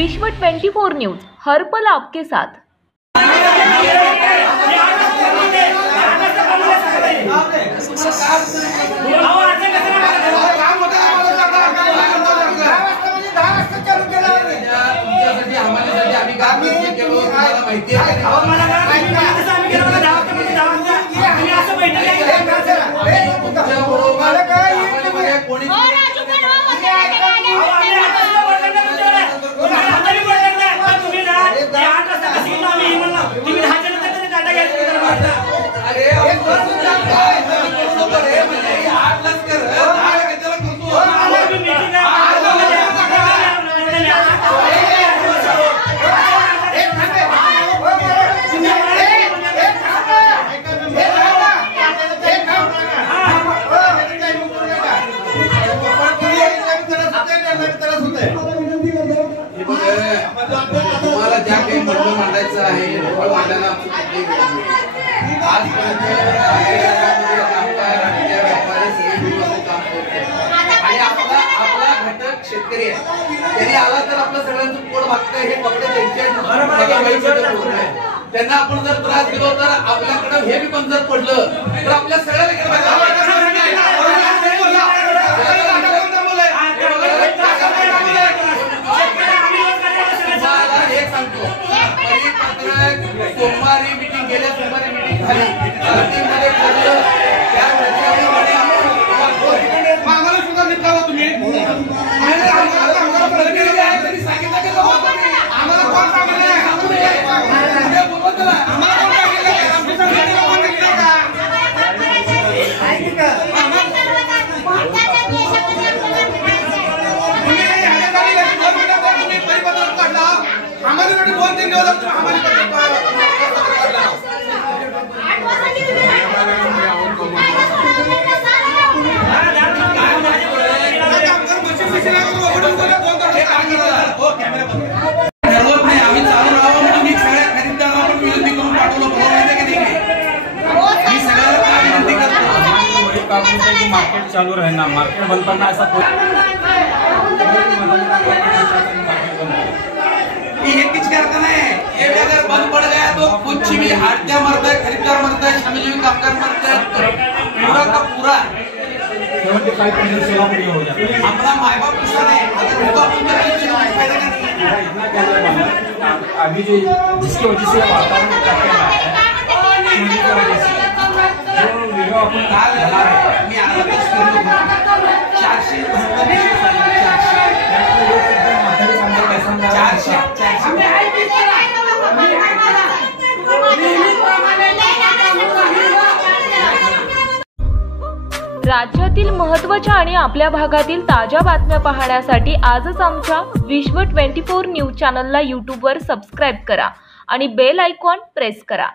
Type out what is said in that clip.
विश्व 24 न्यूज, हर पल आपके साथ। तुम्हाला ज्या काही मुद्दे मांडायचं आहे मांडायला आजपर्यंत आणि आपला घटक शेतकरी आहे, त्यांनी आला तर आपलं सगळ्यांचं पोट भागतंय हे कपडे त्यांना आपण जर त्रास दिलो तर आपल्याकडे हे बी पण जर पडलं तर आपल्या सगळ्याला सोमवारी मीटिंग गेल्या सोमवारी मीटिंग झाली, मीटिंगमध्ये ठरलं त्या आम्हाला सुद्धा निघाला तुम्ही आम्हाला कोण सांगितलं मार्केट चालू रहना, मार्केट बंद करना ऐसा कोई ये किस कारखाना है, ये अगर बंद पड़ गया तो कुछ भी आड़तिया मरता है, खरीदार मरता है, श्रमजीवी कामगार मरता है, पूरा का पूरा 75% सेवा पूरी हो जाती है। अपना माँ बाप किसान है, अगर उनको अपन फायदा इतना क्या अभी जो जिसकी वजह से वातावरण राज्यातील महत्त्वाच्या आणि आपल्या भागातील ताज्या बातम्या पाहण्यासाठी आजच आमच्या विश्व 24 न्यूज चॅनलला यूट्यूबवर सबस्क्राइब करा आणि बेल आयकॉन प्रेस करा।